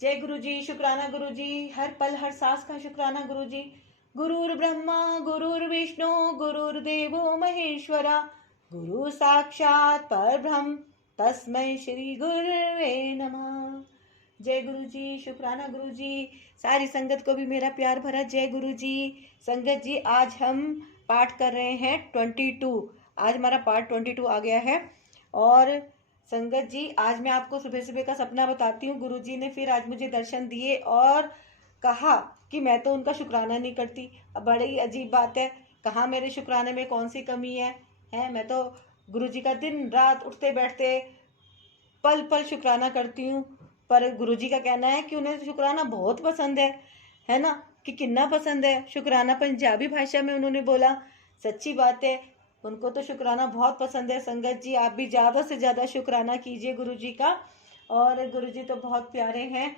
जय गुरु जी, शुक्राना गुरु जी, हर पल हर सांस का शुक्राना गुरु जी। गुरुर ब्रह्मा गुरुर्विष्णु गुरुर्देवो महेश्वरा, गुरु साक्षात परब्रह्म तस्मै श्री गुरुवे नमः। जय गुरु जी, शुक्राना गुरु जी। सारी संगत को भी मेरा प्यार भरा जय गुरु जी। संगत जी, आज हम पाठ कर रहे हैं 22। आज हमारा पाठ 22 आ गया है। और संगत जी, आज मैं आपको सुबह सुबह का सपना बताती हूँ। गुरुजी ने फिर आज मुझे दर्शन दिए और कहा कि मैं तो उनका शुक्राना नहीं करती। अब बड़ी अजीब बात है, कहाँ मेरे शुक्राने में कौन सी कमी है? मैं तो गुरुजी का दिन रात उठते बैठते पल पल शुक्राना करती हूँ। पर गुरुजी का कहना है कि उन्हें शुक्राना बहुत पसंद है ना? कि कितना पसंद है शुक्राना, पंजाबी भाषा में उन्होंने बोला। सच्ची बात है, उनको तो शुक्राना बहुत पसंद है। संगत जी, आप भी ज़्यादा से ज़्यादा शुक्राना कीजिए गुरुजी का। और गुरुजी तो बहुत प्यारे हैं,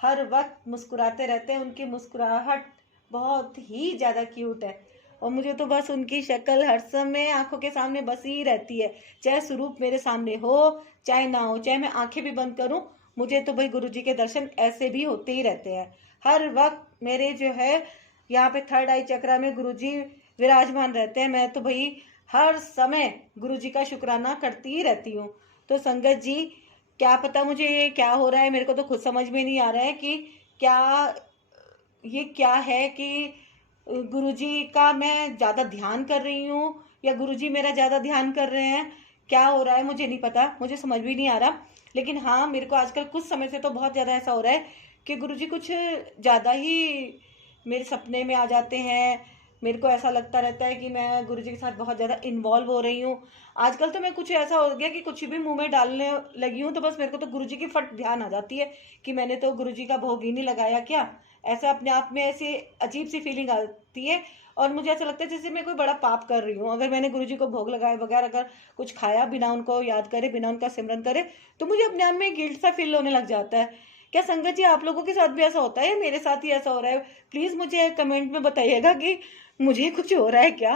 हर वक्त मुस्कुराते रहते हैं। उनकी मुस्कुराहट बहुत ही ज़्यादा क्यूट है और मुझे तो बस उनकी शक्ल हर समय आंखों के सामने बसी रहती है। चाहे स्वरूप मेरे सामने हो चाहे ना हो, चाहे मैं आंखें भी बंद करूं, मुझे तो भाई गुरुजी के दर्शन ऐसे भी होते ही रहते हैं। हर वक्त मेरे जो है यहाँ पे थर्ड आई चक्रा में गुरुजी विराजमान रहते हैं। मैं तो भाई हर समय गुरुजी का शुक्राना करती ही रहती हूँ। तो संगत जी, क्या पता मुझे क्या हो रहा है, मेरे को तो खुद समझ में नहीं आ रहा है कि क्या ये क्या है कि गुरुजी का मैं ज़्यादा ध्यान कर रही हूँ या गुरुजी मेरा ज़्यादा ध्यान कर रहे हैं। क्या हो रहा है मुझे नहीं पता, मुझे समझ भी नहीं आ रहा। लेकिन हाँ, मेरे को आजकल कुछ समय से तो बहुत ज़्यादा ऐसा हो रहा है कि गुरुजी कुछ ज़्यादा ही मेरे सपने में आ जाते हैं। मेरे को ऐसा लगता रहता है कि मैं गुरुजी के साथ बहुत ज़्यादा इन्वॉल्व हो रही हूँ। आजकल तो मैं कुछ ऐसा हो गया कि कुछ भी मुंह में डालने लगी हूँ तो बस मेरे को तो गुरुजी की फट ध्यान आ जाती है कि मैंने तो गुरुजी का भोग ही नहीं लगाया क्या। ऐसा अपने आप में ऐसी अजीब सी फीलिंग आती है और मुझे ऐसा लगता है जैसे मैं कोई बड़ा पाप कर रही हूँ। अगर मैंने गुरुजी को भोग लगाए बगैर अगर कुछ खाया, बिना उनको याद करे, बिना उनका सिमरन करे, तो मुझे अपने आप में गिल्ट सा फील होने लग जाता है। क्या संगत जी, आप लोगों के साथ भी ऐसा होता है या मेरे साथ ही ऐसा हो रहा है? प्लीज़ मुझे कमेंट में बताइएगा कि मुझे कुछ हो रहा है क्या।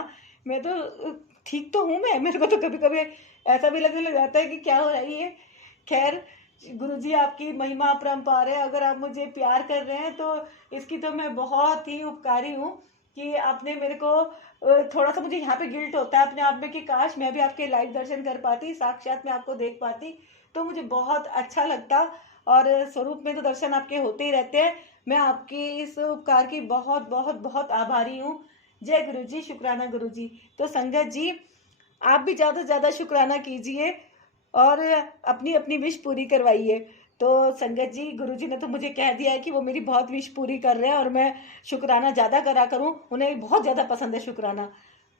मैं तो ठीक तो हूँ, मैं मेरे को तो कभी कभी ऐसा भी लगने लग जाता है कि क्या हो रहा है ये। खैर, गुरुजी आपकी महिमा अपरंपार है। अगर आप मुझे प्यार कर रहे हैं तो इसकी तो मैं बहुत ही उपकारी हूँ कि आपने मेरे को थोड़ा सा, मुझे यहाँ पे गिल्ट होता है अपने आप में कि काश मैं भी आपके लाइव दर्शन कर पाती, साक्षात में आपको देख पाती तो मुझे बहुत अच्छा लगता। और स्वरूप में तो दर्शन आपके होते ही रहते हैं। मैं आपकी इस उपकार की बहुत बहुत बहुत आभारी हूँ। जय गुरु जी, शुक्राना गुरु जी। तो संगत जी, आप भी ज़्यादा से ज़्यादा शुक्राना कीजिए और अपनी अपनी विश पूरी करवाइए। तो संगत जी, गुरुजी ने तो मुझे कह दिया है कि वो मेरी बहुत विश पूरी कर रहे हैं और मैं शुक्राना ज़्यादा करा करूं, उन्हें बहुत ज़्यादा पसंद है शुक्राना।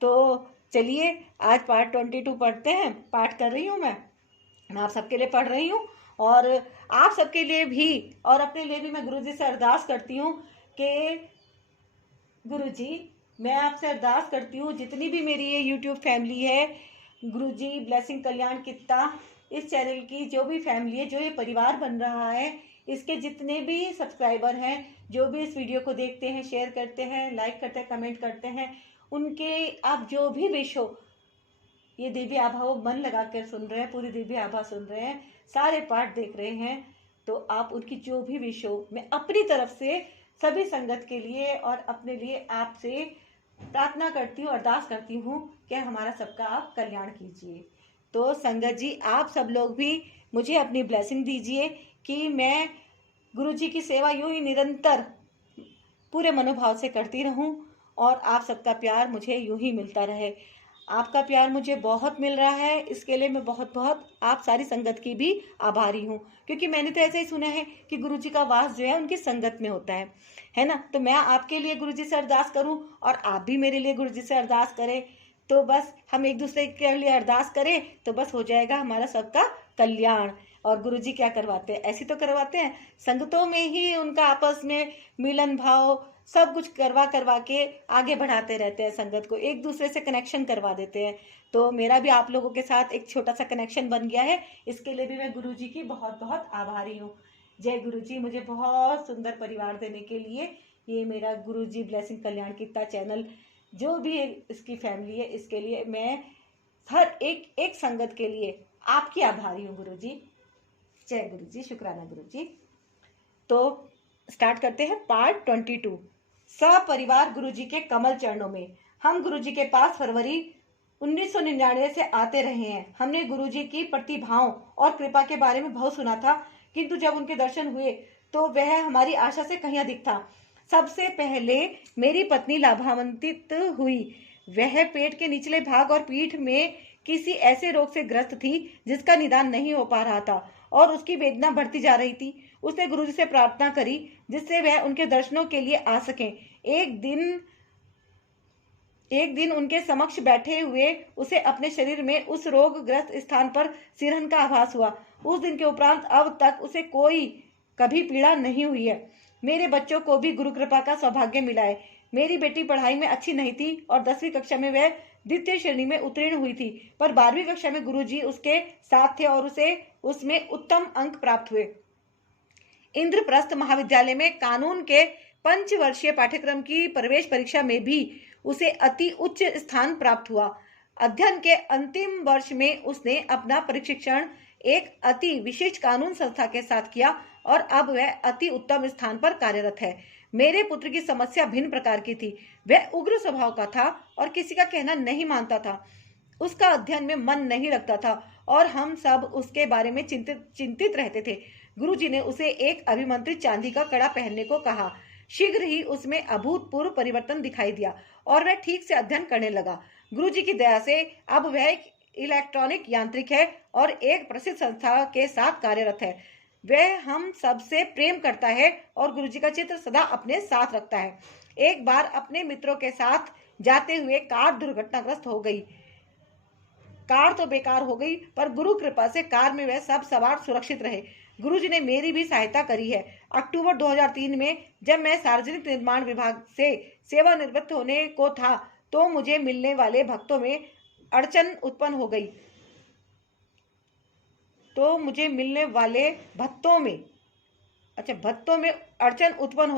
तो चलिए आज पार्ट 22 पढ़ते हैं। पाठ कर रही हूँ मैं आप सबके लिए पढ़ रही हूँ और आप सबके लिए भी और अपने लिए भी मैं गुरुजी से अरदास करती हूँ कि गुरुजी, मैं आपसे अरदास करती हूँ जितनी भी मेरी ये यूट्यूब फैमिली है, गुरुजी ब्लेसिंग कल्याण कित्ता, इस चैनल की जो भी फैमिली है, जो ये परिवार बन रहा है, इसके जितने भी सब्सक्राइबर हैं, जो भी इस वीडियो को देखते हैं, शेयर करते हैं, लाइक करते हैं, कमेंट करते हैं, उनके आप जो भी विश हो, ये दिव्य आभा वो मन लगा कर सुन रहे हैं, पूरी दिव्य आभा सुन रहे हैं, सारे पाठ देख रहे हैं, तो आप उनकी जो भी विश हो, मैं अपनी तरफ से सभी संगत के लिए और अपने लिए आपसे प्रार्थना करती हूँ, अरदास करती हूँ कि हमारा सबका आप कल्याण कीजिए। तो संगत जी, आप सब लोग भी मुझे अपनी ब्लेसिंग दीजिए कि मैं गुरु जी की सेवा यूं ही निरंतर पूरे मनोभाव से करती रहूं और आप सबका प्यार मुझे यूं ही मिलता रहे। आपका प्यार मुझे बहुत मिल रहा है, इसके लिए मैं बहुत बहुत आप सारी संगत की भी आभारी हूँ। क्योंकि मैंने तो ऐसे ही सुना है कि गुरु जी का वास जो है उनकी संगत में होता है ना। तो मैं आपके लिए गुरु जी से अरदास करूँ और आप भी मेरे लिए गुरु जी से अरदास करें, तो बस हम एक दूसरे के लिए अरदास करें तो बस हो जाएगा हमारा सबका कल्याण। और गुरु जी क्या करवाते हैं, ऐसी तो करवाते हैं, संगतों में ही उनका आपस में मिलन भाव सब कुछ करवा करवा के आगे बढ़ाते रहते हैं, संगत को एक दूसरे से कनेक्शन करवा देते हैं। तो मेरा भी आप लोगों के साथ एक छोटा सा कनेक्शन बन गया है, इसके लिए भी मैं गुरु जी की बहुत बहुत आभारी हूँ। जय गुरु जी, मुझे बहुत सुंदर परिवार देने के लिए। ये मेरा गुरु जी ब्लेसिंग कल्याण कित्ता चैनल, जो भी इसकी फैमिली है, इसके लिए मैं हर एक एक संगत के लिए आपकी आभारी हूँ गुरु जी। जय गुरु जी, शुक्राना गुरु जी। तो स्टार्ट करते हैं पार्ट 22। सपरिवार गुरुजी के कमल चरणों में। हम गुरुजी के पास फरवरी 1999 से आते रहे हैं। हमने गुरुजी की प्रतिभाओं और कृपा के बारे में बहुत सुना था, किंतु जब उनके दर्शन हुए तो वह हमारी आशा से कहीं अधिक था। सबसे पहले मेरी पत्नी लाभान्वित हुई। वह पेट के निचले भाग और पीठ में किसी ऐसे रोग से ग्रस्त थी जिसका निदान नहीं हो पा रहा था और उसकी वेदना बढ़ती जा रही थी। उसने गुरुजी से प्रार्थना करी जिससे वह उनके दर्शनों के लिए आ सकें। एक दिन उनके समक्ष बैठे हुए उसे अपने शरीर में उस रोगग्रस्त स्थान पर सिरहन का आभास हुआ। उस दिन के उपरांत अब तक उसे कोई कभी पीड़ा नहीं हुई है। मेरे बच्चों को भी गुरु कृपा का सौभाग्य मिला है। मेरी बेटी पढ़ाई में अच्छी नहीं थी और 10वीं कक्षा में वह द्वितीय श्रेणी में उत्तीर्ण हुई थी, पर 12वीं कक्षा में गुरुजी उसके साथ थे और उसे उसमें उत्तम अंक प्राप्त हुए। इंद्रप्रस्थ महाविद्यालय में कानून के पंचवर्षीय पाठ्यक्रम की प्रवेश परीक्षा में भी उसे अति उच्च स्थान प्राप्त हुआ। अध्ययन के अंतिम वर्ष में उसने अपना प्रशिक्षण एक अति विशिष्ट कानून संस्था के साथ किया और अब वह अति उत्तम स्थान पर कार्यरत है। मेरे पुत्र की समस्या भिन्न प्रकार की थी। वह उग्र स्वभाव का था और किसी का कहना नहीं मानता था। उसका अध्ययन में मन नहीं लगता था और हम सब उसके बारे में चिंतित रहते थे। गुरुजी ने उसे एक अभिमंत्रित चांदी का कड़ा पहनने को कहा। शीघ्र ही उसमें अभूतपूर्व परिवर्तन दिखाई दिया और वह ठीक से अध्ययन करने लगा। गुरुजी की दया से अब वह एक इलेक्ट्रॉनिक यांत्रिक है और एक प्रसिद्ध संस्था के साथ कार्यरत है। वह हम सबसे प्रेम करता है और गुरुजी का चित्र सदा अपने साथ रखता है। एक बार अपने मित्रों के साथ जाते हुए कार दुर्घटनाग्रस्त हो गई। कार तो बेकार हो गई, पर गुरु कृपा से कार में वह सब सवार सुरक्षित रहे। गुरुजी ने मेरी भी सहायता करी है। अक्टूबर 2003 में जब मैं सार्वजनिक निर्माण विभाग से सेवानिवृत्त होने को था तो मुझे मिलने वाले भक्तों में अड़चन उत्पन्न हो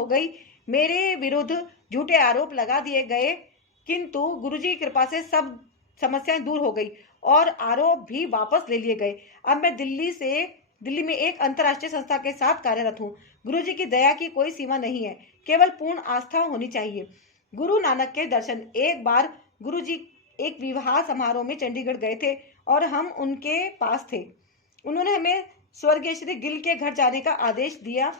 गई। मेरे विरुद्ध झूठे आरोप लगा दिए गए, किंतु गुरुजी की कृपा से सब समस्याएं दूर हो गई और आरोप भी वापस ले लिए गए। अब मैं दिल्ली में एक अंतर्राष्ट्रीय संस्था के साथ कार्यरत हूँ। गुरुजी की दया की कोई सीमा नहीं है, केवल पूर्ण आस्था होनी चाहिए। गुरु नानक के दर्शन। एक बार गुरुजी एक विवाह समारोह में चंडीगढ़ गए थे और हम उनके पास थे। उन्होंने हमें स्वर्गीय श्री गिल के घर जाने का आदेश दिया।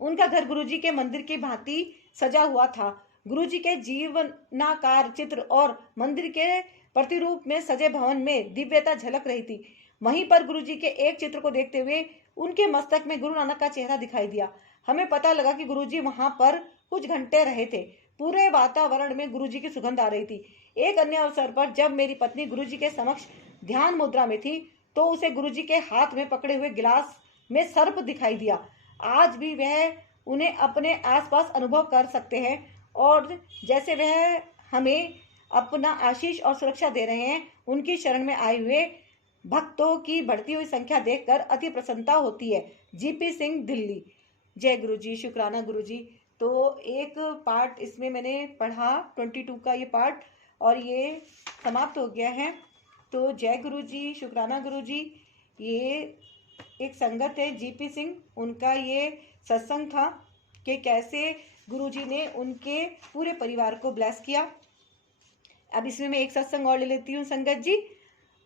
उनका घर गुरुजी के मंदिर की भांति सजा हुआ था। गुरुजी के जीवनाकार चित्र और मंदिर के प्रतिरूप में सजे भवन में दिव्यता झलक रही थी। वहीं पर गुरुजी के एक चित्र को देखते हुए उनके मस्तक में गुरु नानक का चेहरा दिखाई दिया। हमें पता लगा कि गुरुजी वहां पर कुछ घंटे रहे थे। पूरे वातावरण में गुरुजी की सुगंध आ रही थी। एक अन्य अवसर पर जब मेरी पत्नी गुरुजी के समक्ष ध्यान मुद्रा में थी तो उसे गुरुजी के हाथ में पकड़े हुए गिलास में सर्प दिखाई दिया। आज भी वह उन्हें अपने आसपास अनुभव कर सकते हैं और जैसे वह हमें अपना आशीष और सुरक्षा दे रहे हैं। उनकी शरण में आए हुए भक्तों की बढ़ती हुई संख्या देखकर अति प्रसन्नता होती है। जीपी सिंह, दिल्ली। जय गुरुजी, शुक्राना गुरुजी। तो एक पार्ट इसमें मैंने पढ़ा 22 का ये पार्ट और ये समाप्त हो गया है। तो जय गुरुजी, शुक्राना गुरुजी। ये एक संगत है जीपी सिंह, उनका ये सत्संग था कि कैसे गुरुजी ने उनके पूरे परिवार को ब्लेस किया। अब इसमें मैं एक सत्संग और ले लेती हूँ संगत जी।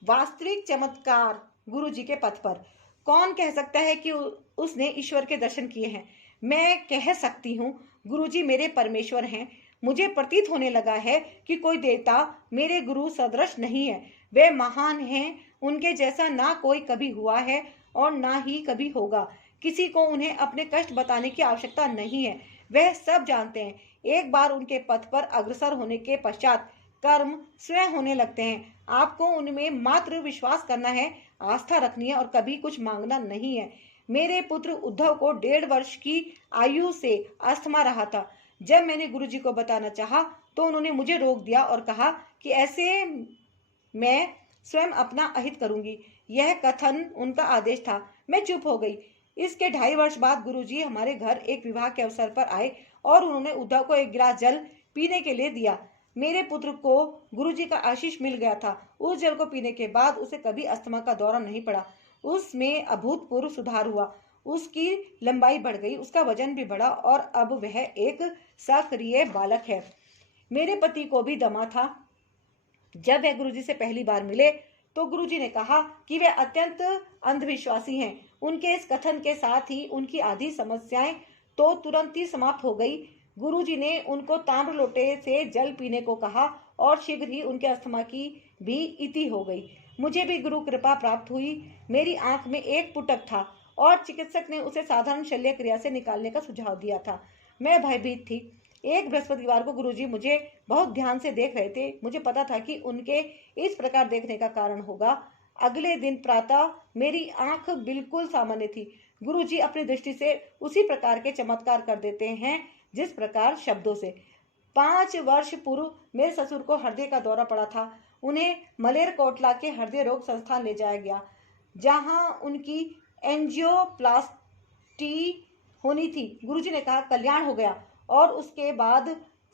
वास्तविक चमत्कार गुरुजी के पथ पर। कौन कह सकता है कि उसने ईश्वर के दर्शन किए हैं? मैं कह सकती हूँ, गुरुजी मेरे परमेश्वर हैं। मुझे प्रतीत होने लगा है कि कोई देवता मेरे गुरु सदृश नहीं है। वे महान हैं, उनके जैसा ना कोई कभी हुआ है और ना ही कभी होगा। किसी को उन्हें अपने कष्ट बताने की आवश्यकता नहीं है, वह सब जानते हैं। एक बार उनके पथ पर अग्रसर होने के पश्चात कर्म स्वयं होने लगते हैं। आपको उनमें मात्र विश्वास करना है, आस्था रखनी है और कभी कुछ मांगना नहीं है। मेरे पुत्र उद्धव को 1.5 वर्ष की आयु से अस्थमा रहा था। जब मैंने गुरुजी को बताना चाहा तो उन्होंने मुझे रोक दिया और कहा कि ऐसे मैं स्वयं अपना अहित करूंगी। यह कथन उनका आदेश था। मैं चुप हो गई। इसके 2.5 वर्ष बाद गुरुजी हमारे घर एक विवाह के अवसर पर आए और उन्होंने उद्धव को एक गिलास जल पीने के लिए दिया। मेरे पुत्र को गुरुजी का आशीष मिल गया था। उस जल को पीने के बाद उसे कभी अस्थमा का दौरा नहीं पड़ा। उसमें अभूतपूर्व सुधार हुआ। उसकी लंबाई बढ़ गई, उसका वजन भी बढ़ा और अब वह एक सक्रिय बालक है। मेरे पति को भी दमा था। जब वह गुरुजी से पहली बार मिले तो गुरुजी ने कहा कि वे अत्यंत अंधविश्वासी हैं। उनके इस कथन के साथ ही उनकी आधी समस्याएं तो तुरंत ही समाप्त हो गई। गुरुजी ने उनको ताम्र लोटे से जल पीने को कहा और शीघ्र ही उनके अस्थमा की भी इति हो गई। मुझे भी गुरु कृपा प्राप्त हुई। मेरी आंख में एक पुटक था और चिकित्सक ने उसे साधारण शल्य क्रिया से निकालने का सुझाव दिया था। मैं भयभीत थी। एक बृहस्पतिवार को गुरुजी मुझे बहुत ध्यान से देख रहे थे। मुझे पता था कि उनके इस प्रकार देखने का कारण होगा। अगले दिन प्रातः मेरी आंख बिल्कुल सामान्य थी। गुरुजी अपनी दृष्टि से उसी प्रकार के चमत्कार कर देते हैं जिस प्रकार शब्दों से। 5 वर्ष पूर्व मेरे ससुर को हृदय का दौरा पड़ा था। उन्हें मलेरकोटला के हृदय रोग संस्थान ले जाया गया, जहां उनकी एंजियोप्लास्टी होनी थी। गुरुजी ने कहा कल्याण हो गया और उसके बाद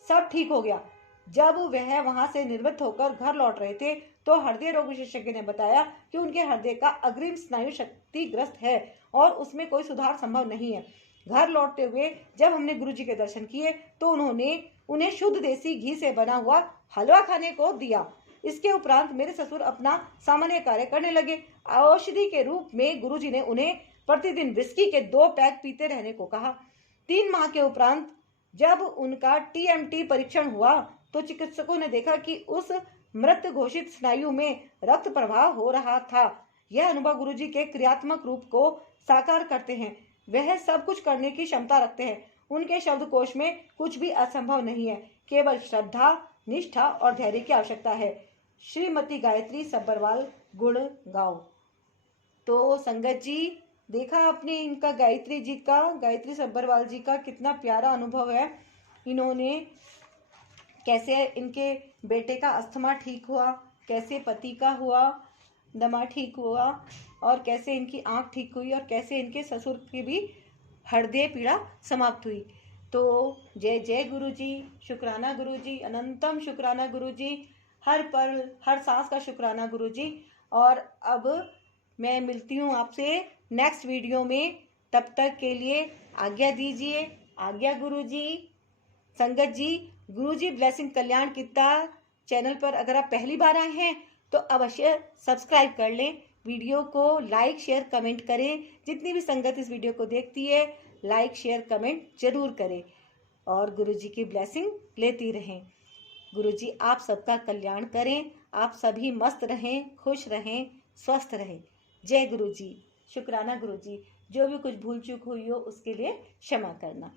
सब ठीक हो गया। जब वह वहां से निवृत्त होकर घर लौट रहे थे तो हृदय रोग विशेषज्ञ ने बताया कि उनके हृदय का अग्रिम स्नायु क्षतिग्रस्त है और उसमें कोई सुधार संभव नहीं है। घर लौटते हुए जब हमने गुरुजी के दर्शन किए तो उन्होंने उन्हें शुद्ध देसी घी से बना हुआ हलवा खाने को दिया। इसके उपरांत मेरे ससुर अपना सामान्य कार्य करने लगे। औषधि के रूप में गुरुजी ने उन्हें प्रतिदिन विस्की के 2 पैक पीते रहने को कहा। 3 माह के उपरांत जब उनका टीएमटी परीक्षण हुआ तो चिकित्सकों ने देखा कि उस मृत घोषित स्नायु में रक्त प्रवाह हो रहा था। यह अनुभव गुरुजी के क्रियात्मक रूप को साकार करते हैं। वह सब कुछ करने की क्षमता रखते हैं। उनके शब्दकोश में कुछ भी असंभव नहीं है, केवल श्रद्धा, निष्ठा और धैर्य की आवश्यकता है। श्रीमती गायत्री सब्बरवाल, गुड़गांव। तो संगत जी, देखा आपने इनका गायत्री सब्बरवाल जी का कितना प्यारा अनुभव है। इन्होंने कैसे इनके बेटे का अस्थमा ठीक हुआ, कैसे पति का हुआ, दमा ठीक हुआ और कैसे इनकी आंख ठीक हुई और कैसे इनके ससुर की भी हृदय पीड़ा समाप्त हुई। तो जय जय गुरुजी, शुक्राना गुरुजी, अनंतम शुक्राना गुरुजी, हर पल हर सांस का शुक्राना गुरुजी। और अब मैं मिलती हूँ आपसे नेक्स्ट वीडियो में। तब तक के लिए आज्ञा दीजिए। आज्ञा गुरुजी। संगत जी, गुरुजी ब्लेसिंग कल्याण कित्ता चैनल पर अगर आप पहली बार आए हैं तो अवश्य सब्सक्राइब कर लें। वीडियो को लाइक शेयर कमेंट करें। जितनी भी संगत इस वीडियो को देखती है लाइक शेयर कमेंट जरूर करें और गुरुजी की ब्लेसिंग लेती रहें। गुरुजी आप सबका कल्याण करें। आप सभी मस्त रहें, खुश रहें, स्वस्थ रहें। जय गुरुजी। शुक्राना गुरुजी। जो भी कुछ भूल चूक हुई हो उसके लिए क्षमा करना।